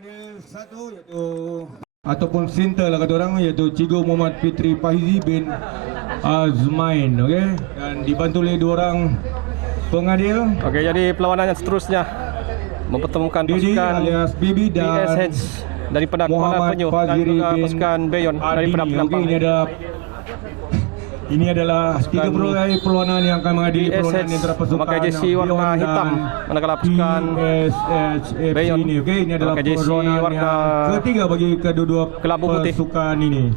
Pengadil satu iaitu ataupun center lah kata orang, iaitu Cikgu Muhammad Fitri Fahizi bin Azmain, okey, dan dibantu oleh dua orang pengadil. Okey, jadi perlawanan yang seterusnya mempertemukan Didi pasukan alias Bibi dan PSH daripada Kuala Muhammad Penyu dan Faziri juga bin pasukan Beyon daripada Adini. Penampang. Ini adalah tiga perlawanan yang akan menghadiri perlawanan PSH antara pasukan memakai jersey warna hitam, manakala pasukan Beyon ini. Okey, ini adalah memakai jersey perlawanan warna yang ketiga bagi kedua-dua kelabu putih. pasukan ini.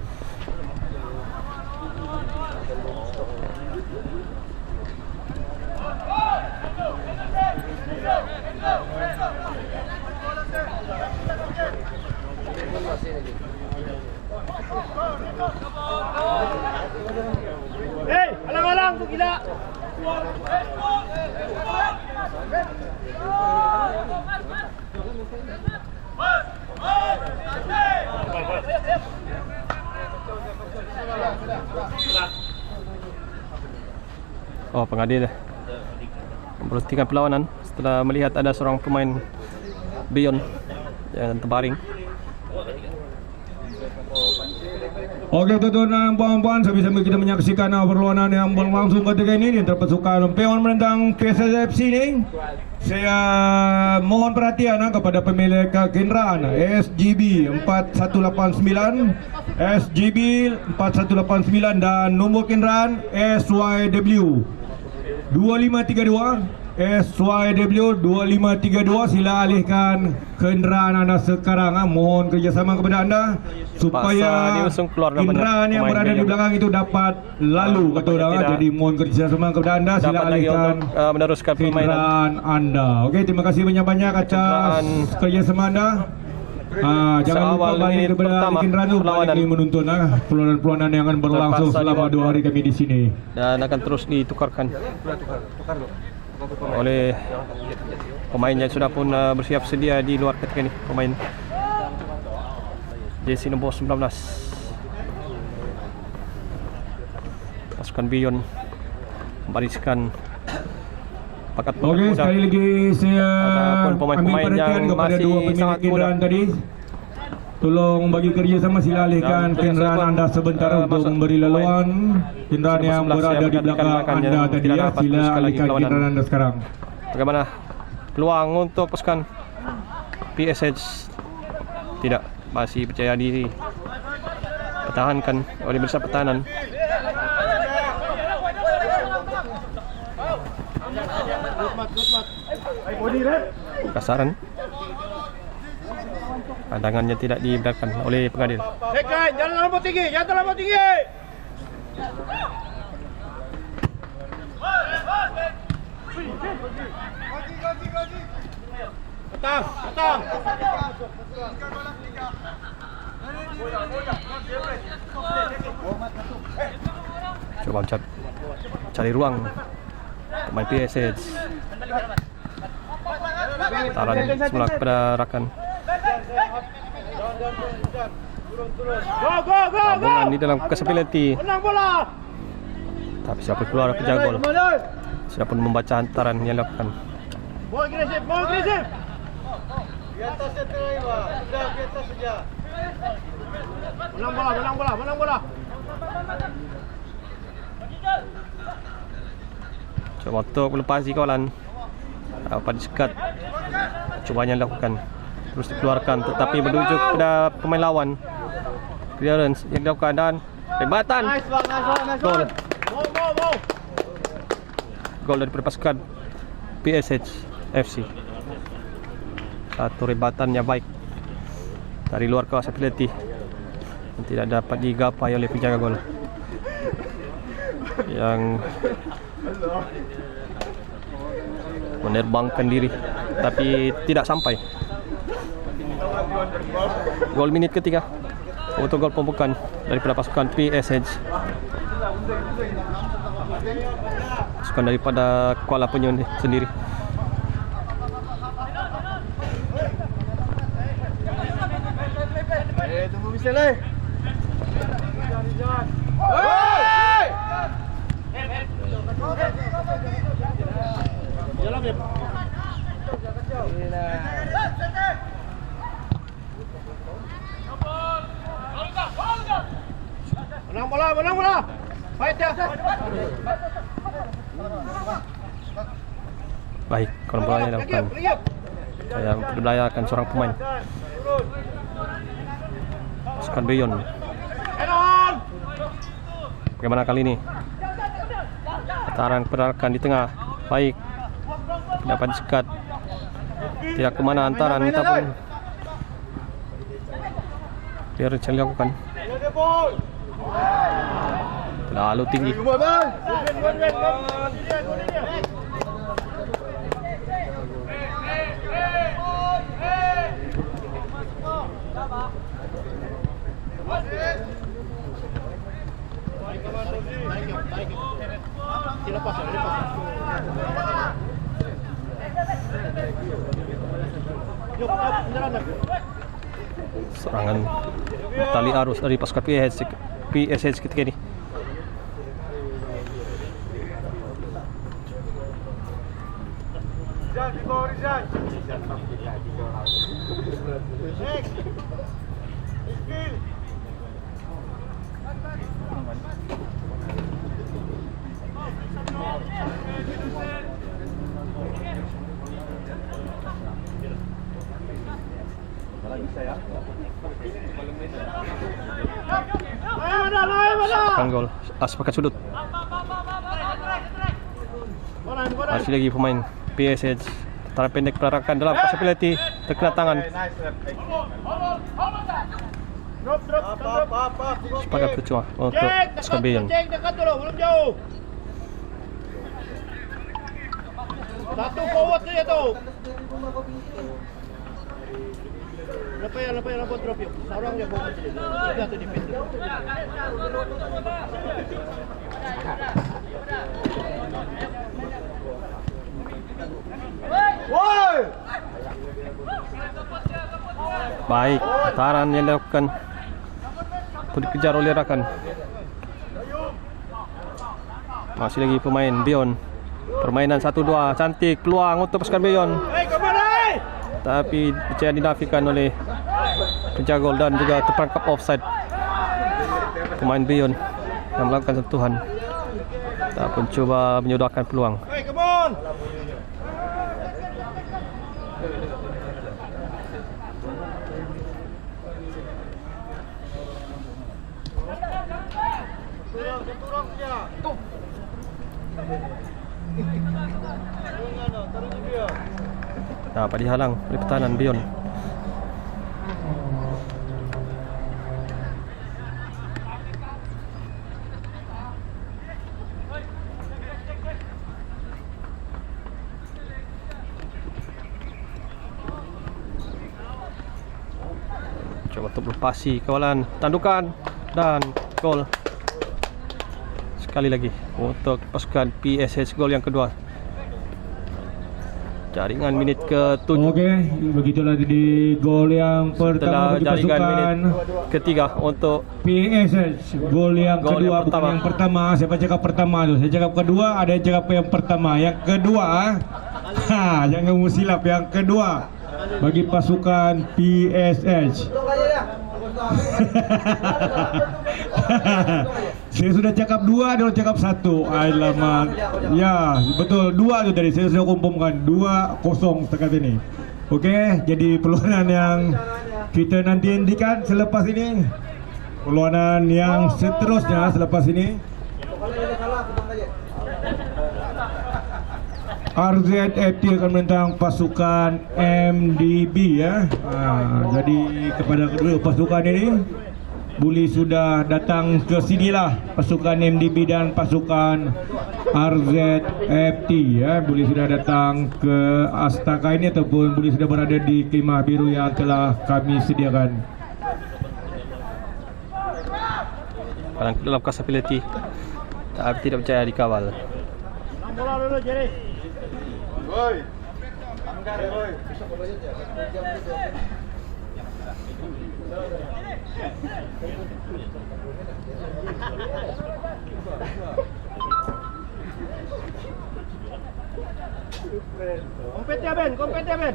Alang-alang tu gila. Oh, pengadil memberhentikan perlawanan setelah melihat ada seorang pemain Beyon yang terbaring. Okey, tuan-tuan dan puan-puan, sambil-sambil kita menyaksikan perlawanan yang berlangsung ketika ini antara pasukan Peon menentang PSFC ini. Saya mohon perhatian kepada pemilik kenderaan SGB 4189, SGB 4189 dan nombor kenderaan SYW 2532, SYW 2532. Sila alihkan kenderaan anda sekarang. Mohon kerjasama kepada anda supaya kenderaan yang berada di belakang itu dapat lalu kata orang. Jadi mohon kerjasama kepada anda, sila alihkan meneruskan permainan kenderaan anda. Okey, terima kasih banyak-banyak atas kerjasama anda. Jangan lupa balik kepada kenderaan itu, balik menonton perlawanan-perlawanan yang akan berlangsung selama 2 hari kami di sini. Dan akan terus ditukarkan oleh pemain yang sudah pun bersiap sedia di luar ketika ini. Pemain jersey nombor 19 pasukan Beyon membariskan pakat muda. Okey, sekali lagi saya ambil perhatian kepada dua pemilik kenderaan tadi. Tolong bagi kerjasama, sila alihkan kenderaan anda sebentar untuk memberi laluan kenderaan yang berada di belakang anda tadi ya. Sila alihkan kenderaan anda sekarang. Bagaimana peluang untuk pasukan PSH? Tidak, masih percaya diri, pertahankan oleh barisan pertahanan. Kasaran, pandangannya tidak dibenarkan oleh pengadil. Tekan, jangan terlalu tinggi, jangan terlalu tinggi. Datang, datang. Coba cari ruang pemain PSH. Taran semula kepada rakan. Go, go, go, go. Bungan di dalam kesempilati. Menang bola. Tapi siapa keluar penjaga gol. Sudah pun membaca hantaran yang dilakukan. Mau agresif, mau agresif. Di atas ya terima. Sudah di atas saja. Menang bola, menang bola, menang bola. Coba untuk melepasi kawalan. Pada sekat cubanya dilakukan, terus dikeluarkan tetapi menuju kepada pemain lawan. Clearance yang dilakukan dan rebatan. Gol. Gol dari pasukan PSH FC. Satu rebatan yang baik dari luar kawasan penalti yang tidak dapat digapai oleh penjaga gol yang menerbangkan diri tapi tidak sampai. Gol minit ketiga untuk gol pembukaan daripada pasukan PSH. Pasukan daripada Kuala Penyu sendiri. Tunggu bisel. Baik, kalau bolanya dilakukan. Saya berdayakan seorang pemain. Pasukan Beyon. Bagaimana kali ini? Perarakan di tengah. Baik. Dapat disekat. Tidak kemana antaran ataupun biar cari lakukan. Terlalu tinggi. Serangan tali arus dari pasukan PSH ketika ini. Gol sepakat sudut. Masih lagi pemain PSH tentara pendek perarakan dalam possibility terkena tangan. Sepakat percuma untuk pasukan Beyon. Belum jauh. Satu forward saja tu. Lepas yang drop yuk. Seorang je forward saja. Tiga tu defender. Baik, taran yang dilakukan pun dikejar oleh rakan. Masih lagi pemain Beyon. Permainan 1-2 cantik, peluang untuk pasukan Beyon. Tapi percaya dinafikan oleh penjaga gol dan juga terperangkap offside. Pemain Beyon yang melakukan sentuhan ataupun cuba menyodorkan peluang. Hey, come on. Dapat dihalang oleh pertahanan Beyon. Coba untuk melepasi kawalan, tandukan dan gol. Sekali lagi untuk pasukan PSH, gol yang kedua. Jaringan minit ke-7. Okey, begitulah di gol yang pertama bagi Jaringan pasukan minit ketiga untuk PSH. Gol yang Gol kedua, yang pertama. bukan yang pertama. Siapa cakap pertama tu? Saya cakap kedua, ada yang cakap yang pertama. Yang kedua, jangan silap, yang kedua bagi pasukan PSH. Saya sudah cakap dua, dia cakap satu. Alamak. Ya, betul, dua tu tadi. Saya sudah kumpulan 2-0 setakat ini. Okey, jadi perlawanan yang kita nanti hentikan selepas ini. Perlawanan yang seterusnya selepas ini. RZFT akan menentang pasukan MDB ya. Jadi kepada kedua pasukan ini, Buli sudah datang ke sinilah, pasukan MDB dan pasukan RZFT ya. Buli sudah datang ke Astaka ini ataupun Buli sudah berada di kemah biru yang telah kami sediakan. Dalam capability tapi tidak percaya dikawal. Bola dulu, Jerry. Oi. Anggar oi. Kompet ya, Ben. Kompet ya, Ben.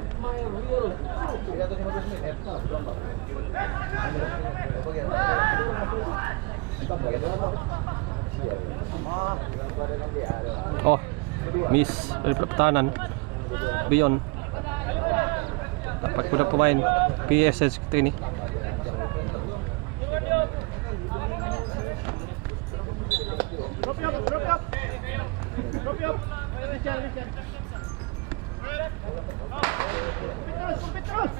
Oh, miss dari pertahanan. Beyond. Dapat kuda pemain PSS kita ini. Drop yuk. Richard. Kompet terus.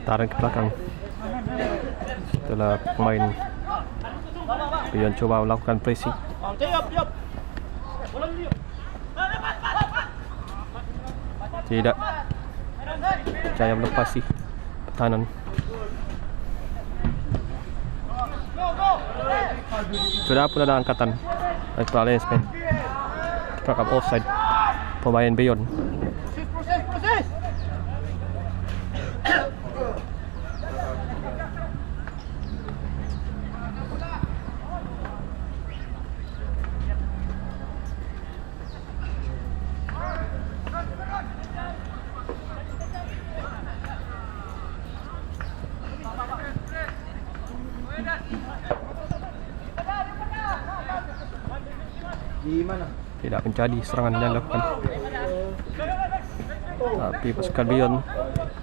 Tarik ke belakang. Setelah pemain Beyond coba melakukan pressing. Tiup. Tidak percaya melepasi pertahanan. Sudah pun ada angkatan dari kepala linesman. Terangkap offside pemain Beyond. Proses. Tidak menjadi serangan yang dilakukan. Tapi pasukan Beyond,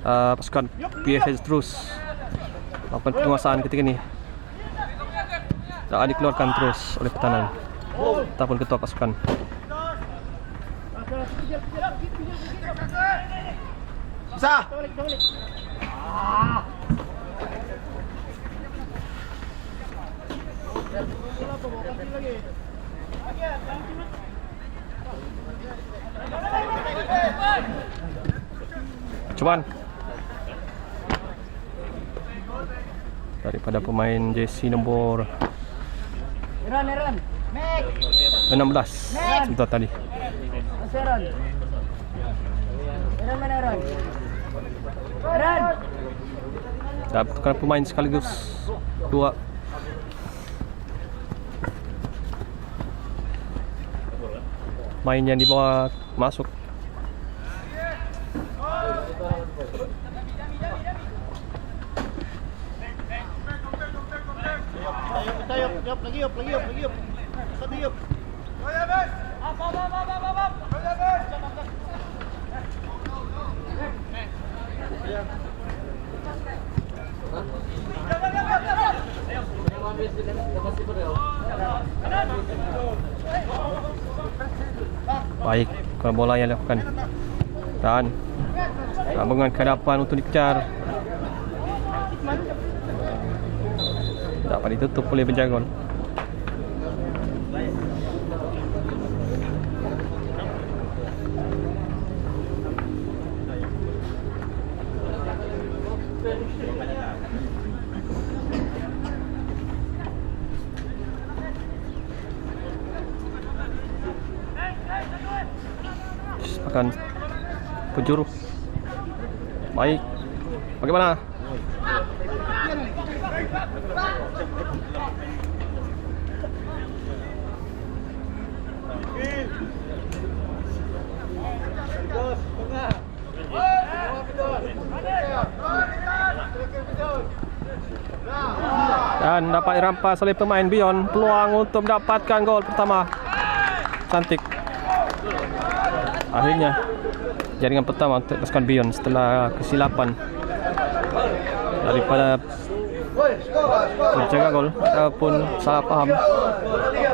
pasukan PSS terus melakukan penguasaan ketika ini. Tak dikeluarkan terus oleh pertahanan ataupun ketua pasukan. Bisa. Cuman daripada pemain jersey nombor 16 sebentar tadi. Dah tukar pemain sekaligus dua. Main yang dibawa masuk. Tiup, lagi yuk. Satu yuk. Baik kalau bola yang dilakukan dan gabungan ke hadapan untuk dikejar. Dapat ditutup oleh penjaga gol. Akan penjuru. Baik. Bagaimana? Dan dapat dirampas oleh pemain Beyond. Peluang untuk mendapatkan gol pertama. Cantik. Akhirnya jaringan pertama untuk pasukan Beyond setelah kesilapan daripada penjaga gol ataupun salah paham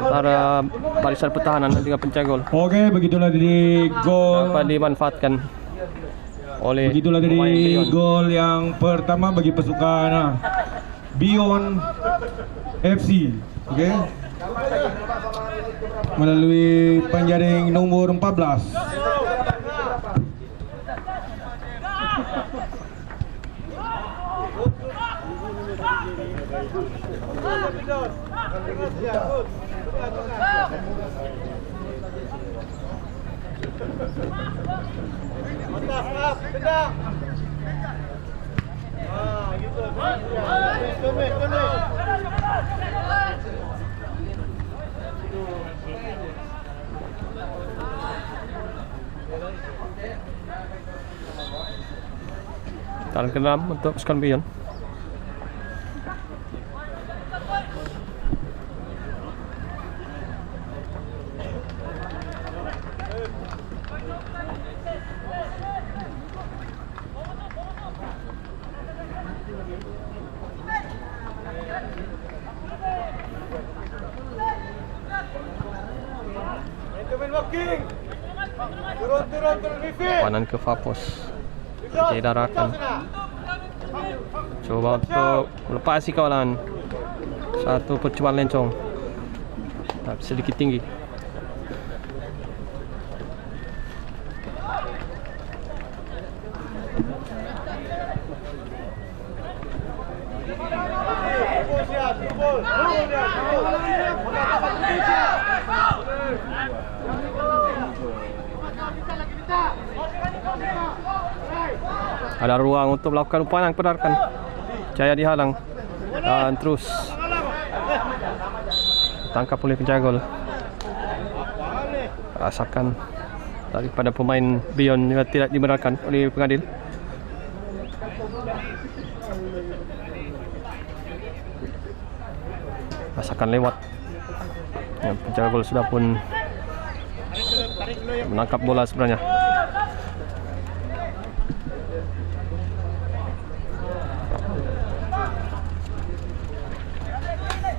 antara barisan pertahanan dan juga penjaga gol. Okey, begitulah jadi gol. Dapat dimanfaatkan oleh Begitulah pemain jadi Beyond. gol yang pertama bagi pasukan Beyond FC. Okey. Melalui penjaring nomor 14. Atas, up, tendang. Gitu. Tumis. Tahan ke dalam untuk pasukan Beyond. Walking. Turun refill. Panan ke Fapos. Darakan. Coba untuk melepasi kawalan. Satu percubaan lencong. Tapi sedikit tinggi. Ada ruang untuk melakukan umpan yang perarkan. Jaya dihalang dan terus tangkap oleh penjaga gol. Rasakan daripada pemain Beyond juga tidak dibenarkan oleh pengadil. Rasakan lewat. Ya, penjaga gol sudah pun menangkap bola sebenarnya.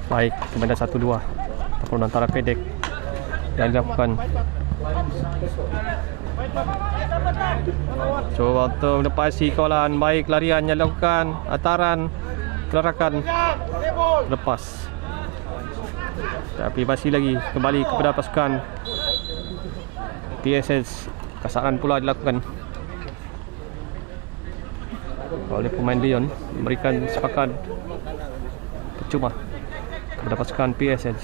Baik, kepada 1-2 perlawanan antara Pedek yang dilakukan. Coba untuk melepasi kawalan. Baik, larian yang dilakukan. Ataran, gerakan lepas. Tapi masih lagi kembali kepada pasukan PSS. Kasaran pula dilakukan oleh pemain Beyond, memberikan sepakat percuma kepada pasukan PSS.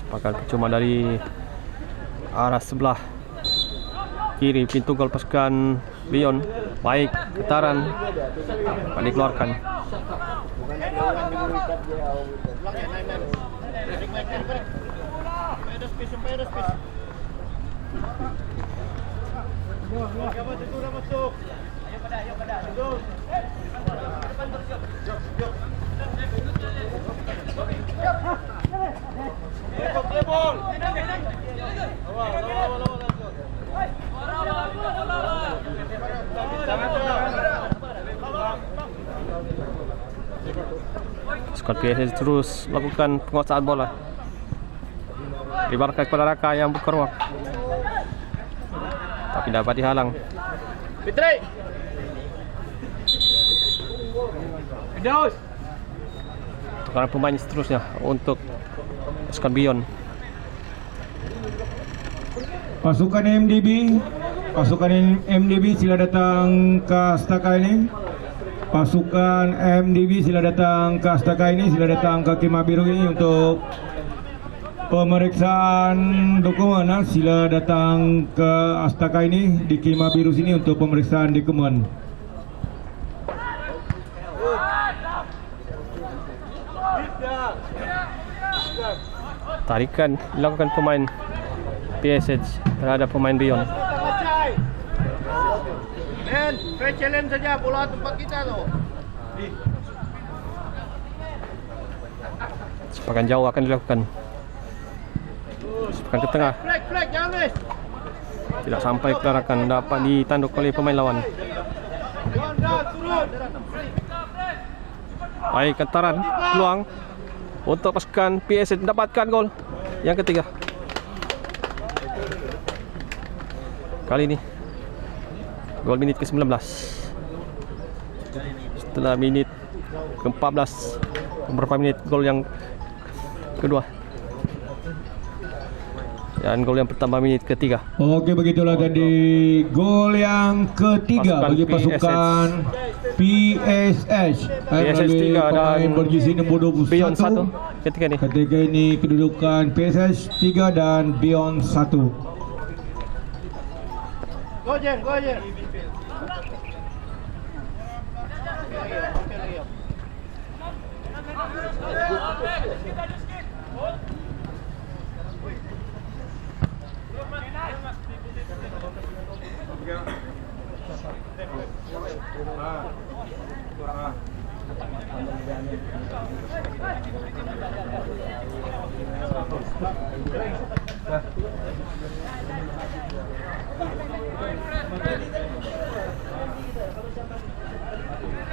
Sepakat percuma dari arah sebelah kiri pintu gol pasukan Beyond. Baik, getaran dikeluarkan. Skuad PSS terus melakukan penguasaan bola. Dibarkai kepada Raka yang buka ruang, tapi dapat dihalang. Fitri. Tukaran pemain seterusnya untuk pasukan Beyond. Pasukan MDB sila datang ke Astaka ini. Pasukan MDB sila datang ke Astaka ini, sila datang ke Kemah Biru ini untuk pemeriksaan dokumen. Sila datang ke Astaka ini di Kemah Biru sini untuk pemeriksaan dokumen. Tarikan dilakukan pemain PSH terhadap pemain Beyond. Fair challenge saja bola tempat kita tu. Sepakan jauh akan dilakukan. Sepakan ke tengah. Flag jangan miss. Tidak sampai kelarakan, dapat ditanduk oleh pemain lawan. Turun. Baik, getaran peluang untuk pasukan PSH mendapatkan gol yang ketiga. Kali ini gol menit ke-19. setelah minit ke-14. Beberapa menit gol yang kedua. Dan gol yang pertama minit ketiga. Oke, begitulah tadi gol yang ketiga Pasukan bagi pasukan PSH. PSH 3 dan berjisi nombor 21. Beyond 1 ketika ini. Ketika ini kedudukan PSH 3 dan Beyond 1. Go Jen, go Jen.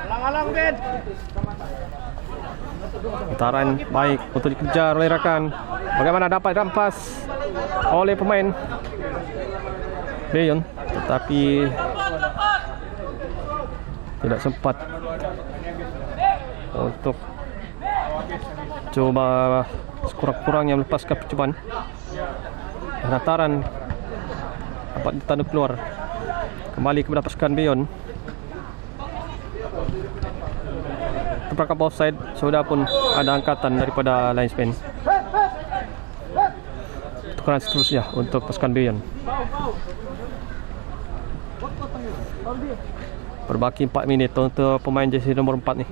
Alang-alang Ben. Putaran baik untuk dikejar oleh rakan. Bagaimana dapat rampas oleh pemain Beyond, tetapi tidak sempat untuk coba sekurang-kurangnya melepaskan percobaan. Hantaran dapat ditanduk keluar kembali kepada pasukan Beyond. Terperangkap offside, sudah pun ada angkatan daripada linesman. Tukaran seterusnya untuk pasukan Beyond. Berbaki 4 minit untuk pemain jersey nomor 4 ni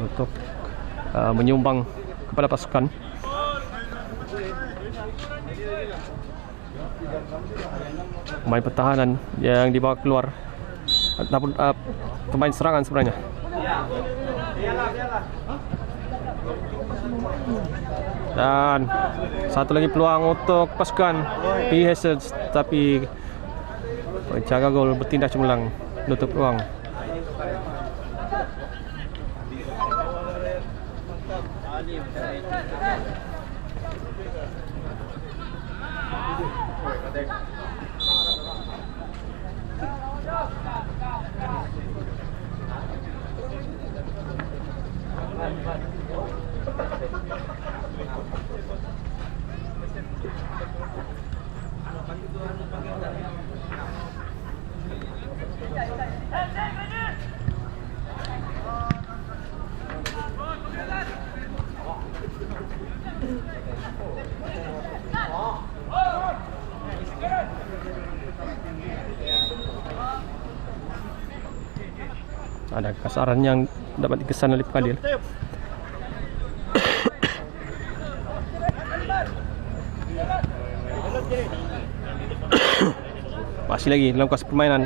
untuk menyumbang kepada pasukan. Pemain pertahanan yang dibawa keluar ataupun pemain serangan sebenarnya. Dan satu lagi peluang untuk pasukan PSH, tapi penjaga gol bertindak cemerlang menutup peluang. Ada kasaran yang dapat dikesan oleh pengadil. Masih lagi dalam kuasa permainan.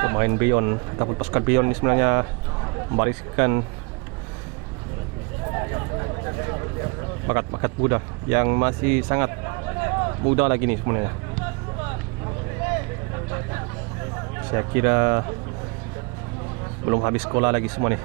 Pemain Beyond ataupun pasukan Beyond ini sebenarnya membariskan bakat-bakat muda yang masih sangat muda lagi nih sebenarnya. Saya kira belum habis sekolah lagi semua nih.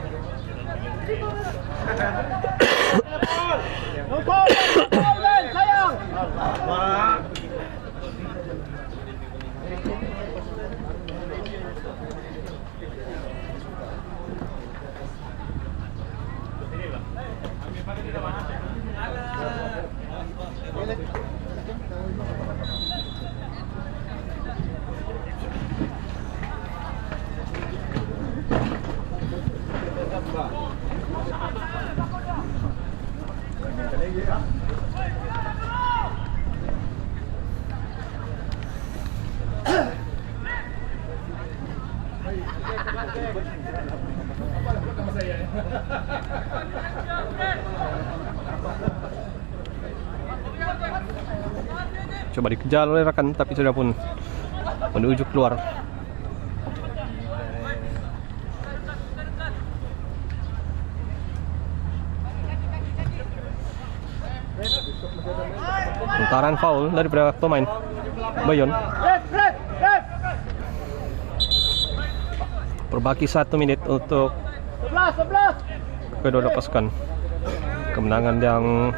Coba dikejar oleh rakan, tapi sudah pun menuju keluar. Putaran foul daripada pemain Beyond. Berbaki 1 minit untuk 11. kedua pasukan. Kemenangan yang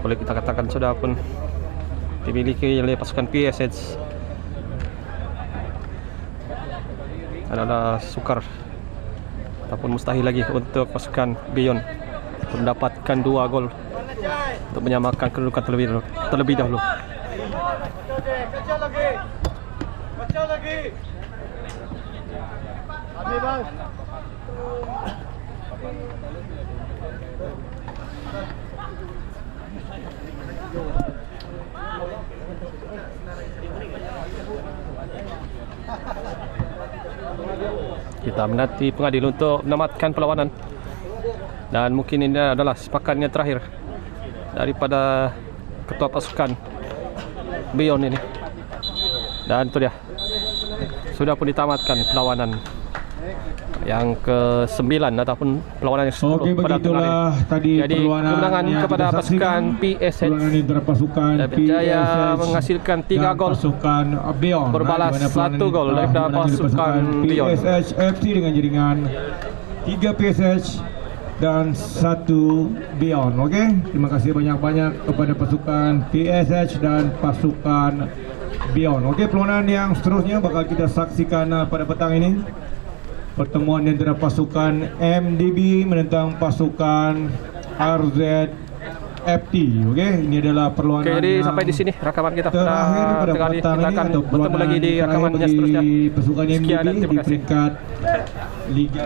boleh kita katakan sudah pun dimiliki oleh pasukan PSH adalah sukar ataupun mustahil lagi untuk pasukan Beyond mendapatkan 2 gol untuk menyamakan kedudukan terlebih dahulu. Kacau lagi. Abi bang. Kita menanti pengadil untuk menamatkan perlawanan. Dan mungkin ini adalah sepakan yang terakhir daripada ketua pasukan Beyond ini. Dan itu dia, sudah pun ditamatkan perlawanan yang ke-9 ataupun perlawanan yang ke-10 Okey, pada tengah begitulah hari. tadi Jadi perlawanan kemenangan yang kepada kita pasukan saksikan. PSH Perlawanan antara pasukan dan berjaya PSH menghasilkan 3 gol pasukan Beyond berbalas di mana perlawanan 1 gol ini daripada telah menang pasukan Beyond. PSH FC dengan jaringan 3 PSH dan 1 Beyond. Okey, terima kasih banyak-banyak kepada pasukan PSH dan pasukan Beyond. Okey, perlawanan yang seterusnya bakal kita saksikan pada petang ini. Pertemuan antara pasukan MDB menentang pasukan RZFT. Okey, ini adalah perlawanan. Okey, jadi yang sampai di sini rakaman kita pada terakhir pada tengah hari. petang Kita ini akan atau bertemu lagi di perlawanan rakaman terakhir yang seterusnya. bagi pasukan Sekian dan MDB terima di kasih. peringkat Liga